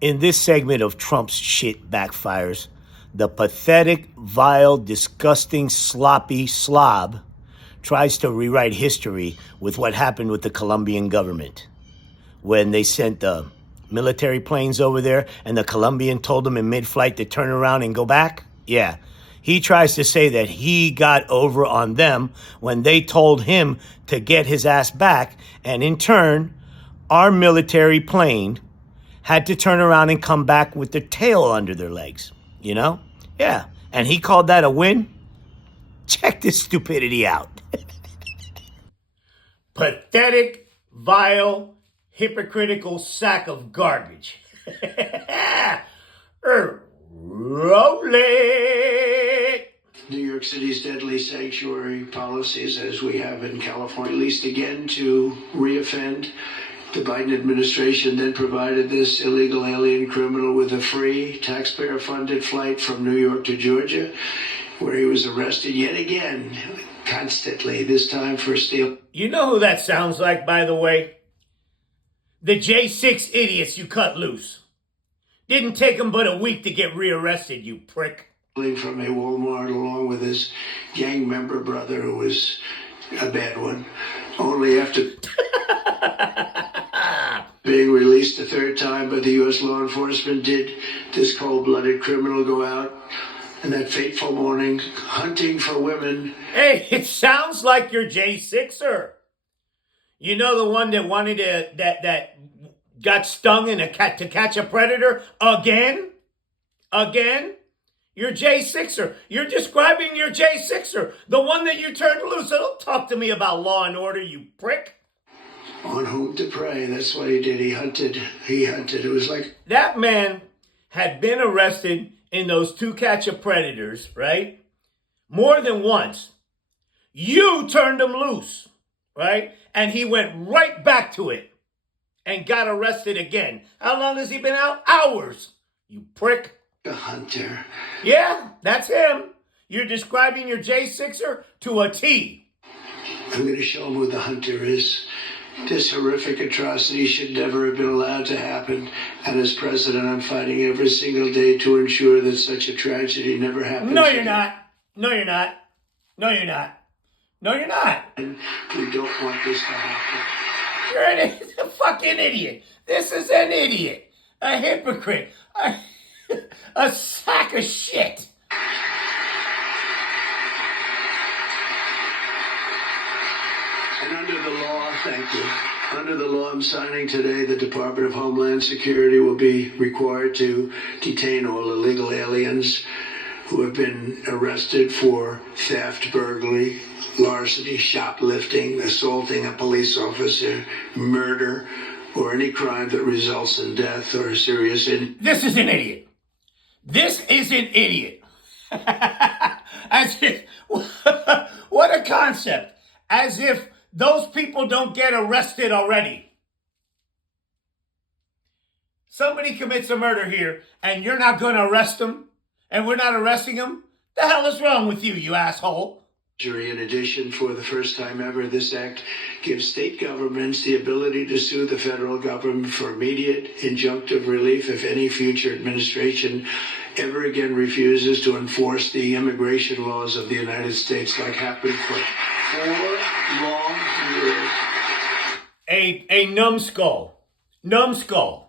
In this segment of Trump's shit backfires, the pathetic, vile, disgusting, sloppy slob tries to rewrite history with what happened with the Colombian government when they sent the military planes over there and the Colombian told them in mid-flight to turn around and go back. Yeah, he tries to say that he got over on them when they told him to get his ass back, and in turn, our military plane had to turn around and come back with their tail under their legs, you know? Yeah, and he called that a win? Check this stupidity out. Pathetic, vile, hypocritical sack of garbage. Roll it! New York City's deadly sanctuary policies, as we have in California, released again to reoffend. The Biden administration then provided this illegal alien criminal with a free, taxpayer-funded flight from New York to Georgia, where he was arrested yet again, constantly, this time for stealing. You know who that sounds like, by the way? The J6 idiots you cut loose. Didn't take them but a week to get rearrested, you prick. From a Walmart along with his gang member brother, who was a bad one, only after being released a third time by the U.S. law enforcement did this cold-blooded criminal go out and that fateful morning hunting for women. Hey, it sounds like your J6er. You know, the one that wanted to, that got stung in to catch a predator again? Again? Your J6er. You're describing your J6er. The one that you turned loose. So don't talk to me about law and order, you prick. On whom to prey. That's what he did. He hunted. It was like... That man had been arrested in those two catch a predators, right? More than once. You turned him loose, right? And he went right back to it and got arrested again. How long has he been out? Hours, you prick. A hunter. Yeah, that's him. You're describing your J6er to a T. I'm going to show him who the hunter is. This horrific atrocity should never have been allowed to happen. And as president, I'm fighting every single day to ensure that such a tragedy never happens. No, you're not. No, you're not. No, you're not. No, you're not. And we don't want this to happen. You're a fucking idiot. This is an idiot. A hypocrite. A sack of shit. And under the law, thank you. Under the law I'm signing today, the Department of Homeland Security will be required to detain all illegal aliens who have been arrested for theft, burglary, larceny, shoplifting, assaulting a police officer, murder, or any crime that results in death or serious injury. This is an idiot. This is an idiot. As if, what a concept. As if those people don't get arrested already. Somebody commits a murder here and you're not going to arrest them and we're not arresting them? The hell is wrong with you, you asshole? In addition, for the first time ever, this act gives state governments the ability to sue the federal government for immediate injunctive relief if any future administration ever again refuses to enforce the immigration laws of the United States, like happened for 4 long years. A numbskull. Numbskull.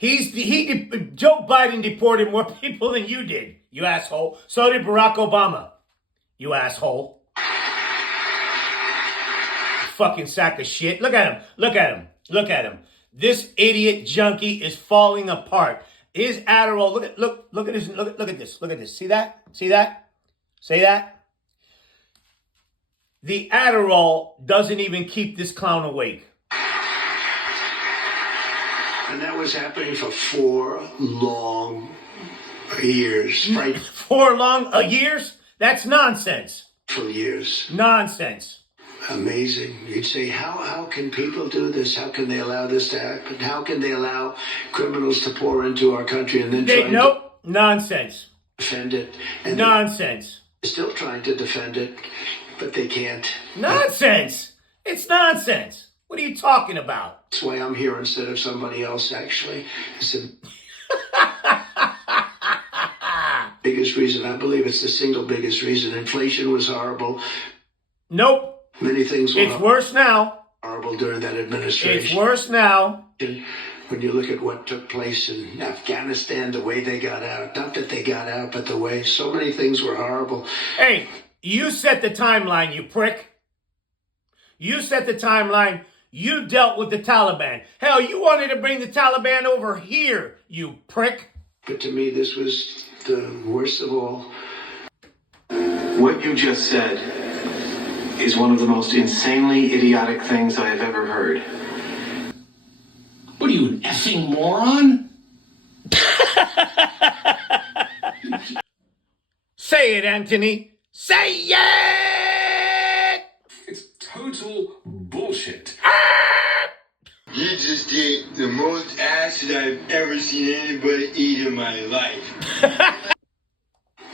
Joe Biden deported more people than you did, you asshole. So did Barack Obama, you asshole. Fucking sack of shit. Look at him. Look at him. Look at him. This idiot junkie is falling apart. His Adderall. Look at this. Look at this. Look at this. See that? See that? See that? The Adderall doesn't even keep this clown awake. And that was happening for 4 long years. Right? 4 long years? That's nonsense. For years. Nonsense. Amazing. You'd say, how can people do this? How can they allow this to happen? How can they allow criminals to pour into our country and then Nope. Nonsense. Defend it? And nonsense. They're still trying to defend it, but they can't. Nonsense. It's nonsense. What are you talking about? That's why I'm here instead of somebody else, actually. It's the biggest reason. I believe it's the single biggest reason. Inflation was horrible. Nope. Many things were It's worse now. horrible during that administration. It's worse now. When you look at what took place in Afghanistan, the way they got out, not that they got out, but the way so many things were horrible. Hey, you set the timeline, you prick. You set the timeline. You dealt with the Taliban. Hell, you wanted to bring the Taliban over here, you prick. But to me, this was the worst of all. What you just said is one of the most insanely idiotic things I have ever heard. What are you, an effing moron? Say it, Anthony. Say it! It's total bullshit. You just ate the most acid I've ever seen anybody eat in my life.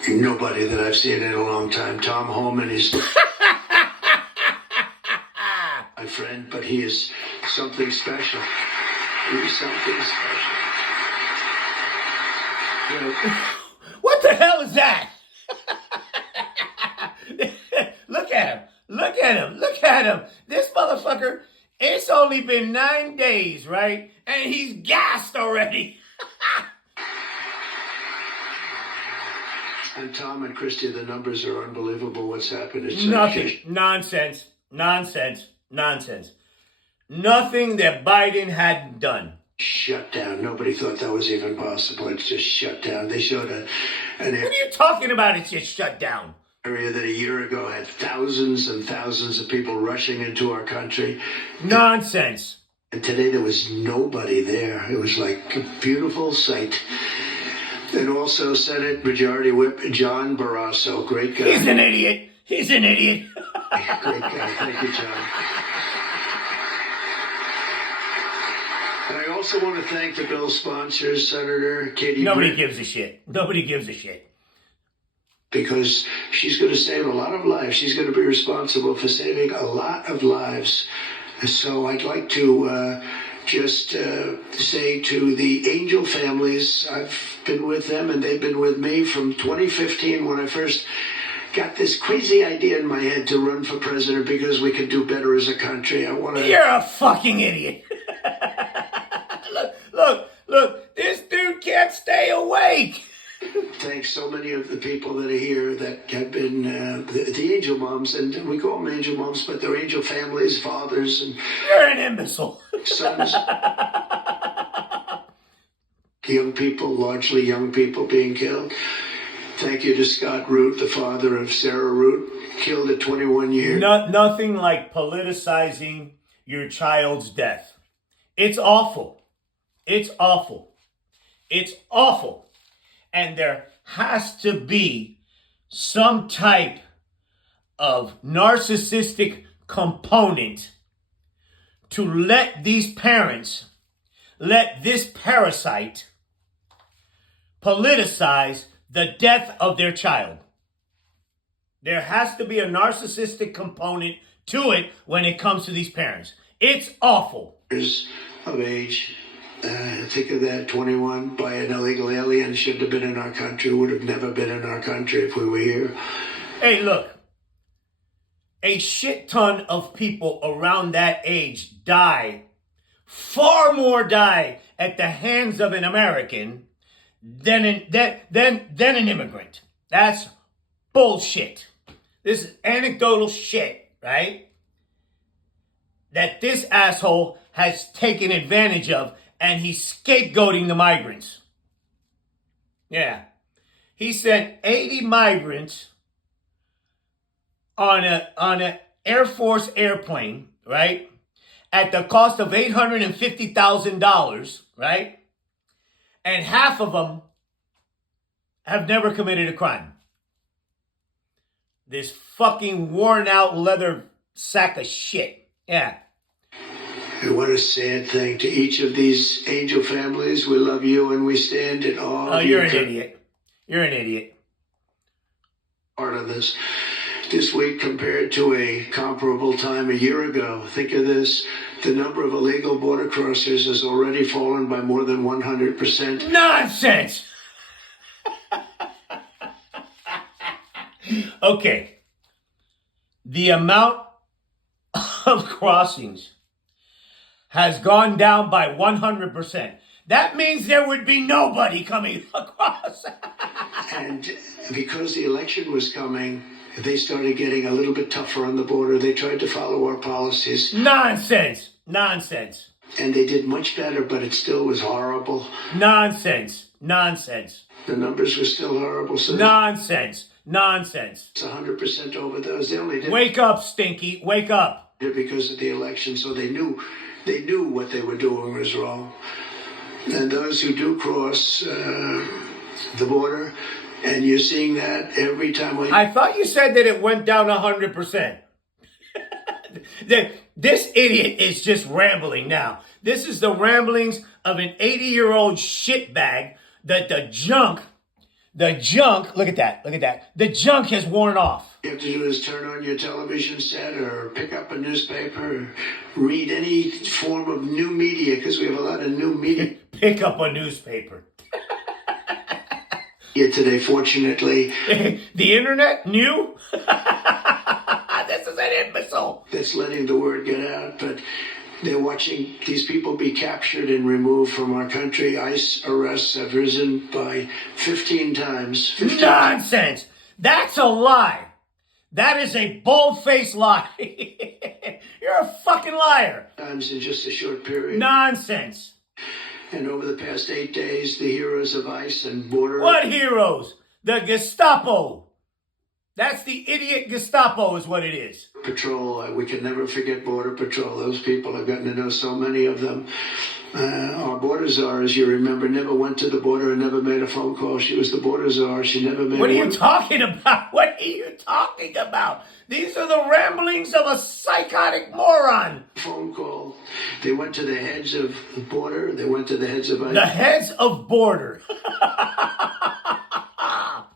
Nobody that I've seen in a long time. Tom Homan is my friend, but he is something special. He's something special. You know, What the hell is that? Look at him. Look at him. Look at him. This motherfucker, it's only been 9 days, right? And he's gassed already. and Tom and Christy, the numbers are unbelievable. What's happened? It's Nothing. Nonsense. Nonsense. Nonsense. Nothing that Biden hadn't done. shut down. Nobody thought that was even possible. It's just shut down. They showed an What are you talking about? It's just shut down. area that a year ago had thousands and thousands of people rushing into our country. Nonsense. And today there was nobody there. It was like a beautiful sight. And also Senate Majority Whip John Barrasso, great guy. He's an idiot. He's an idiot. Great guy. Thank you, John. And I also want to thank the bill sponsors, Senator Katie Nobody Britt, gives a shit. Nobody gives a shit. because she's going to save a lot of lives. She's going to be responsible for saving a lot of lives. So I'd like to just say to the Angel families, I've been with them and they've been with me from 2015 when I first got this crazy idea in my head to run for president because we could do better as a country. I want to... You're a fucking idiot. Look. This dude can't stay awake. thank so many of the people that are here that have been the Angel moms, and we call them Angel moms, but they're Angel families, fathers, and You're an imbecile. sons. Young people, largely young people being killed. Thank you to Scott Root, the father of Sarah Root, killed at 21 years. Nothing like politicizing your child's death. It's awful. It's awful. It's awful. And there has to be some type of narcissistic component to let these parents, let this parasite politicize the death of their child. There has to be a narcissistic component to it when it comes to these parents. It's awful. Of age. Think of that, 21, by an illegal alien, shouldn't have been in our country, would have never been in our country if we were here. Hey, look. A shit ton of people around that age die. Far more die at the hands of an American than an immigrant. That's bullshit. This is anecdotal shit, right? That this asshole has taken advantage of, and he's scapegoating the migrants. Yeah. He sent 80 migrants on a Air Force airplane, right? At the cost of $850,000, right? And half of them have never committed a crime. This fucking worn out leather sack of shit. Yeah. And what a sad thing to each of these Angel families. We love you and we stand in awe. Oh, you're an idiot. You're an idiot. Part of this week compared to a comparable time a year ago. Think of this. The number of illegal border crossers has already fallen by more than 100%. Nonsense! Okay. The amount of crossings has gone down by 100%. That means there would be nobody coming across. And because the election was coming, they started getting a little bit tougher on the border. They tried to follow our policies. Nonsense. Nonsense. And they did much better, but it still was horrible. Nonsense. Nonsense. The numbers were still horrible. So Nonsense. Nonsense. it's 100% over those. They only did Wake up, Stinky. Wake up. it because of the election, so they knew what they were doing was wrong. And those who do cross the border, and you're seeing that every time. I thought you said that it went down 100%. This idiot is just rambling now. This is the ramblings of an 80-year-old shitbag that the junk, look at that. The junk has worn off. You have to do is turn on your television set or pick up a newspaper or read any form of new media, because we have a lot of new media. Pick up a newspaper. Today, fortunately. The internet? New? This is an imbecile. That's letting the word get out, but they're watching these people be captured and removed from our country. ICE arrests have risen by 15 times. 15 Nonsense. That's a lie. That is a bold-faced lie. You're a fucking liar. times in just a short period. Nonsense. And over the past 8 days, the heroes of ICE and border... What heroes? The Gestapo. That's the idiot Gestapo is what it is. Patrol, we can never forget Border Patrol. Those people, I've gotten to know so many of them. Our border czar, as you remember, never went to the border and never made a phone call. She was the border czar. She never made What are you talking about? What are you talking about? These are the ramblings of a psychotic moron. Phone call. They went to the heads of the border. They went to the heads of... The heads of border.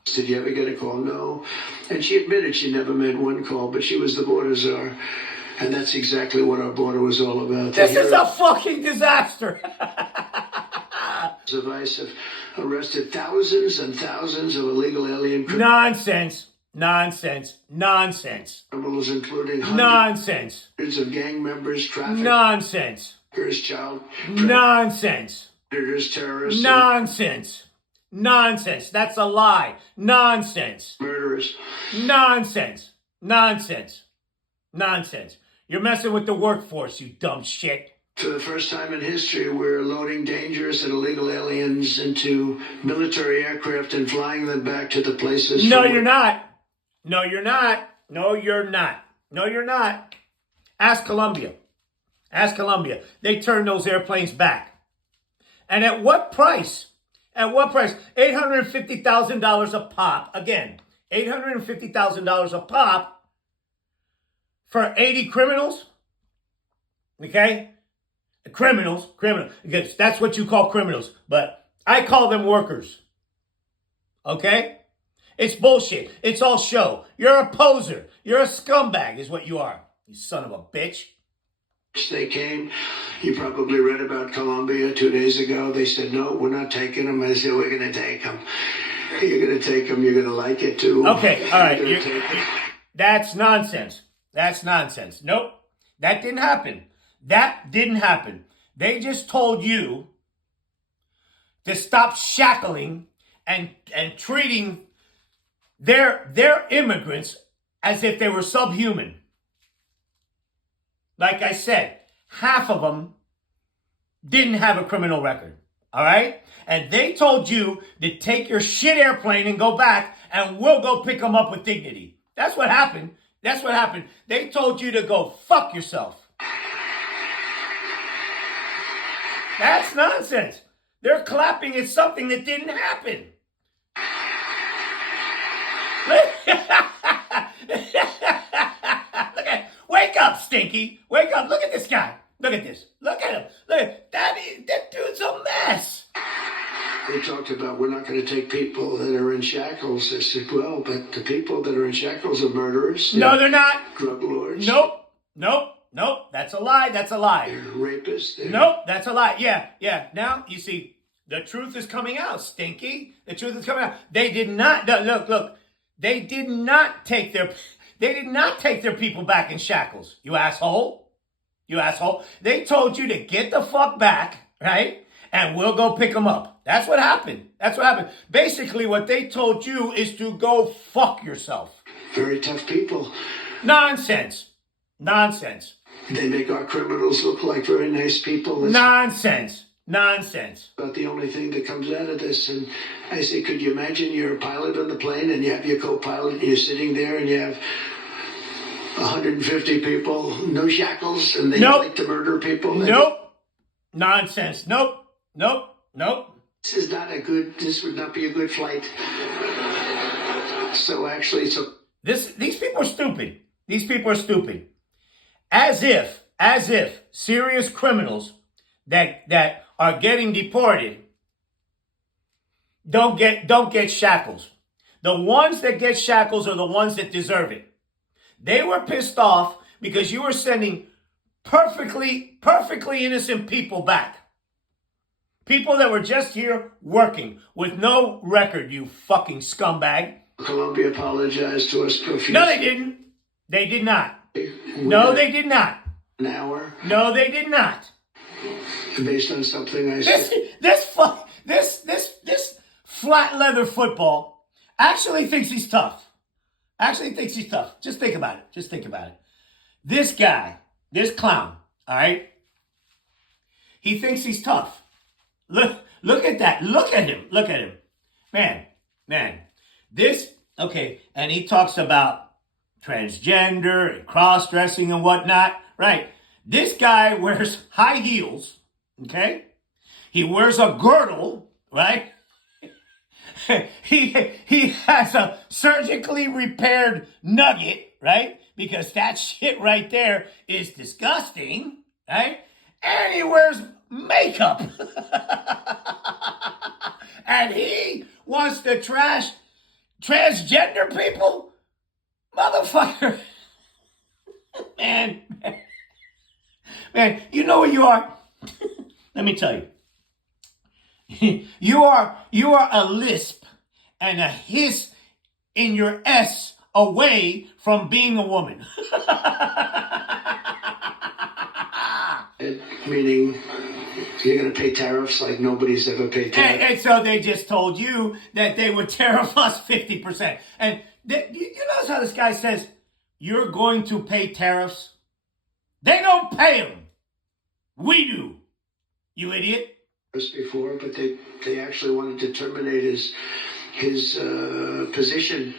Did you ever get a call? No. And she admitted she never made one call, but she was the border czar. And that's exactly what our border was all about. This is a fucking disaster. Of ICE have arrested thousands and thousands of illegal alien Nonsense. Nonsense. Nonsense. criminals, including Nonsense. hundreds of gang members, traffickers, Nonsense. child Nonsense. predators, terrorists, Nonsense. Nonsense. That's a lie. Nonsense. murderers. Nonsense. Nonsense. Nonsense. You're messing with the workforce, you dumb shit. For the first time in history, we're loading dangerous and illegal aliens into military aircraft and flying them back to the places. No, you're not. No, you're not. No, you're not. No, you're not. Ask Colombia. Ask Colombia. They turned those airplanes back. And at what price? At what price? $850,000 a pop. Again, $850,000 a pop for 80 criminals. Okay? Criminals. Because that's what you call criminals. But I call them workers. Okay? It's bullshit. It's all show. You're a poser. You're a scumbag is what you are. You son of a bitch. They came. You probably read about Colombia 2 days ago. They said, no, we're not taking them. I said, we're going to take them. You're going to take them. You're going to like it too. Okay, all right. That's nonsense. That's nonsense. Nope. That didn't happen. That didn't happen. They just told you to stop shackling and treating their immigrants as if they were subhuman. Like I said, half of them didn't have a criminal record. All right? And they told you to take your shit airplane and go back, and we'll go pick them up with dignity. That's what happened. That's what happened. They told you to go fuck yourself. That's nonsense. They're clapping at something that didn't happen. Look at, wake up, Stinky. Wake up. Look at this guy. Look at this. Look at him. Look at that dude's a mess. They talked about we're not going to take people that are in shackles. I said, well, but the people that are in shackles are murderers. No, they're not. Drug lords. Nope. Nope, that's a lie. That's a lie. They're rapists. Nope, that's a lie. Yeah. Now, you see, the truth is coming out, Stinky. The truth is coming out. They did not, look. They did not take their people back in shackles, you asshole. You asshole. They told you to get the fuck back, right? And we'll go pick them up. That's what happened. Basically, what they told you is to go fuck yourself. Very tough people. Nonsense. They make our criminals look like very nice people. Nonsense. About the only thing that comes out of this. And I say, could you imagine you're a pilot on the plane and you have your co-pilot and you're sitting there and you have 150 people, no shackles, and they like to murder people? Nope. Nonsense. Nope. This would not be a good flight. So actually, these people are stupid. As if serious criminals that are getting deported don't get shackles. The ones that get shackles are the ones that deserve it. They were pissed off because you were sending perfectly innocent people back. People that were just here working with no record, you fucking scumbag. Colombia apologized to us profusely. No, they didn't. They did not. No, they did not. An hour. No, they did not. Based on something I said. This flat leather football actually thinks he's tough. Just think about it. This guy, this clown, all right? He thinks he's tough. Look at that. Look at him. Man. Okay, and he talks about transgender and cross-dressing and whatnot, right? This guy wears high heels, okay? He wears a girdle, right? he has a surgically repaired nugget, right? Because that shit right there is disgusting, right? And he wears makeup. And he wants to trash transgender people? Motherfucker. Man, you know what you are? Let me tell you. You are a lisp and a hiss in your S away from being a woman. Meaning you're going to pay tariffs like nobody's ever paid tariffs. And so they just told you that they would tariff us 50%. And you notice how this guy says, you're going to pay tariffs? They don't pay them. We do. You idiot. Before, but they actually wanted to terminate his position.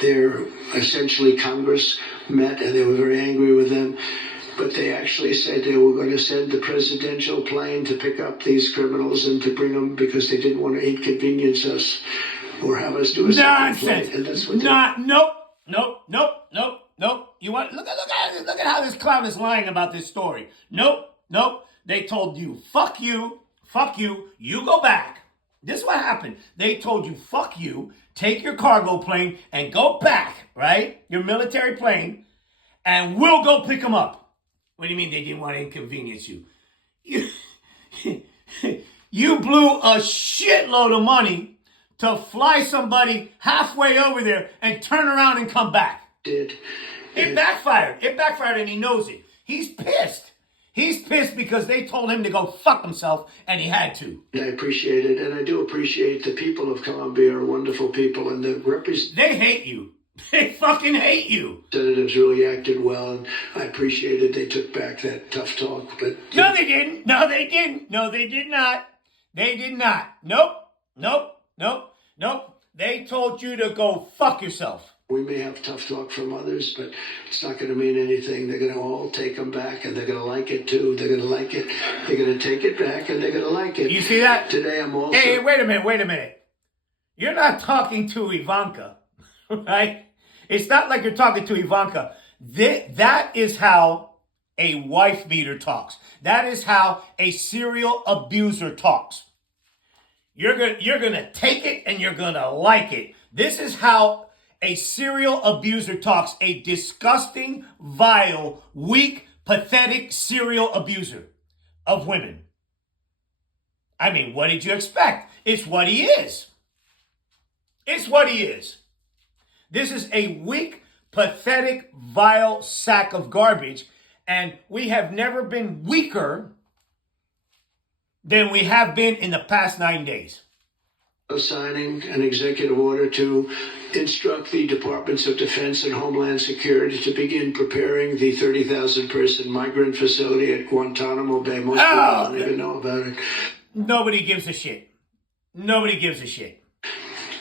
They're essentially Congress met and they were very angry with them. But they actually said they were going to send the presidential plane to pick up these criminals and to bring them because they didn't want to inconvenience us or have us do a second flight. And that's what Nope. You want look at how this clown is lying about this story. Nope. They told you, fuck you, you go back. This is what happened. They told you, fuck you, take your cargo plane and go back, right? Your military plane, and we'll go pick them up. What do you mean they didn't want to inconvenience you? You blew a shitload of money to fly somebody halfway over there and turn around and come back. It backfired. It backfired and he knows it. He's pissed. He's pissed because they told him to go fuck himself and he had to. I appreciate it, and I do appreciate the people of Colombia are wonderful people, and the They hate you. They fucking hate you. Representatives really acted well, and I appreciated they took back that tough talk. But No, they didn't. No, they did not. They did not. Nope. They told you to go fuck yourself. We may have tough talk from others, but it's not going to mean anything. They're going to all take them back, and they're going to like it, too. They're going to like it. They're going to take it back, and they're going to like it. You see that? Today I'm also... Hey, wait a minute. You're not talking to Ivanka, right? It's not like you're talking to Ivanka. That is how a wife beater talks. That is how a serial abuser talks. You're gonna take it, and you're going to like it. This is how a serial abuser talks, a disgusting, vile, weak pathetic serial abuser of women. I mean, what did you expect? It's what he is. It's what he is. This is a weak, pathetic, vile sack of garbage, and we have never been weaker than we have been in the past 9 days. Signing an executive order to instruct the Departments of Defense and Homeland Security to begin preparing the 30,000-person migrant facility at Guantanamo Bay. Most people don't even know about it. Nobody gives a shit. Nobody gives a shit.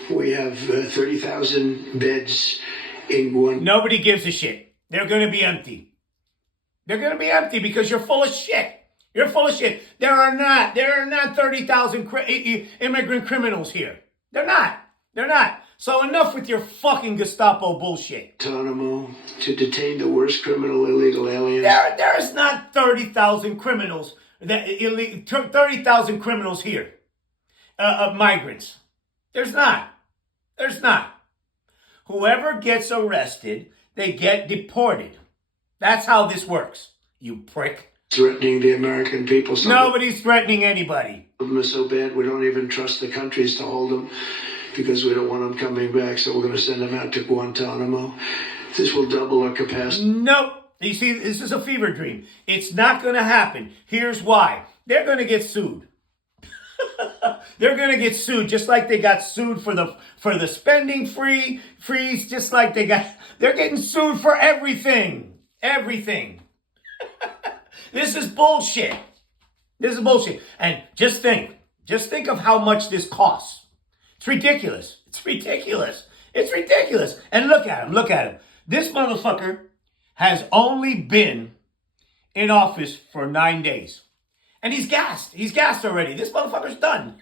We have 30,000 beds in Guantanamo. Nobody gives a shit. They're going to be empty. They're going to be empty because you're full of shit. You're full of shit. There are not 30,000 immigrant criminals here. They're not. So enough with your fucking Gestapo bullshit. Guantanamo to detain the worst criminal illegal aliens. There is not 30,000 criminals, 30,000 criminals here, migrants. There's not. Whoever gets arrested, they get deported. That's how this works, you prick. Threatening the American people. Nobody's threatening anybody. Them are so bad we don't even trust the countries to hold them because we don't want them coming back. So we're going to send them out to Guantanamo. This will double our capacity. Nope. You see, this is a fever dream. It's not going to happen. Here's why. They're going to get sued. They're going to get sued just like they got sued for the spending freeze, just like they're getting sued for everything. Everything. This is bullshit. This is bullshit. And just think of how much this costs. It's ridiculous. And look at him. This motherfucker has only been in office for 9 days. And he's gassed. He's gassed already. This motherfucker's done.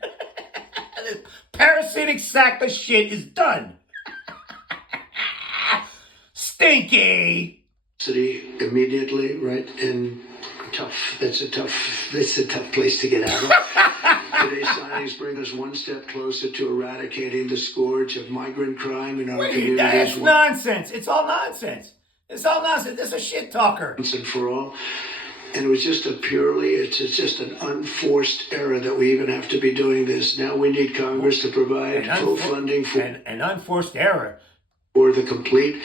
This parasitic sack of shit is done. Stinky. City immediately, right? And tough. It's a tough place to get out of. Today's signings bring us one step closer to eradicating the scourge of migrant crime in our communities. That's nonsense. It's all nonsense. This is a shit talker. Once and for all. And it was just it's just an unforced error that we even have to be doing this. Now we need Congress to provide full funding for an unforced error. For the complete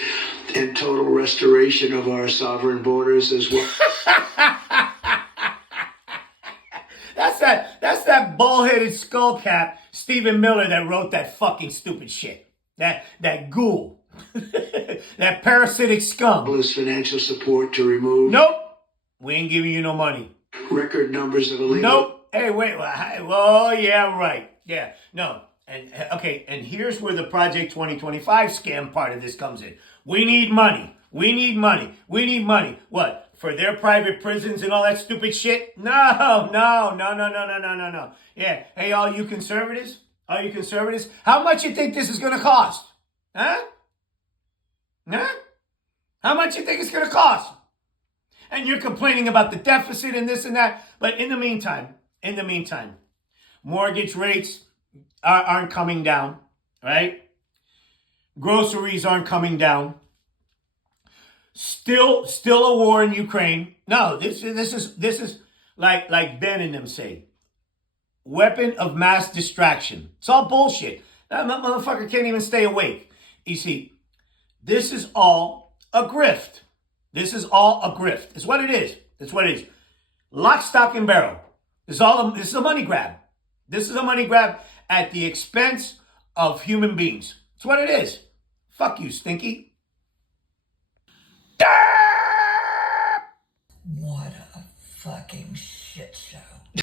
and total restoration of our sovereign borders as well. That's that bald-headed skullcap Stephen Miller that wrote that fucking stupid shit. That ghoul. That parasitic scum. Financial support to remove. Nope. We ain't giving you no money. Record numbers of illegal. Nope. Hey, wait. Oh, yeah, right. Yeah. No. And okay, and here's where the Project 2025 scam part of this comes in. We need money. What? For their private prisons and all that stupid shit? No. Yeah. Hey, all you conservatives? How much you think this is going to cost? Huh? How much you think it's going to cost? And you're complaining about the deficit and this and that. But in the meantime, mortgage rates aren't coming down, right? Groceries aren't coming down. Still a war in Ukraine. No, this is like Ben and them say, weapon of mass distraction. It's all bullshit. That motherfucker can't even stay awake. You see, this is all a grift. It's what it is. Lock, stock, and barrel. This is a money grab. This is a money grab at the expense of human beings. It's what it is. Fuck you, Stinky. What a fucking shit show.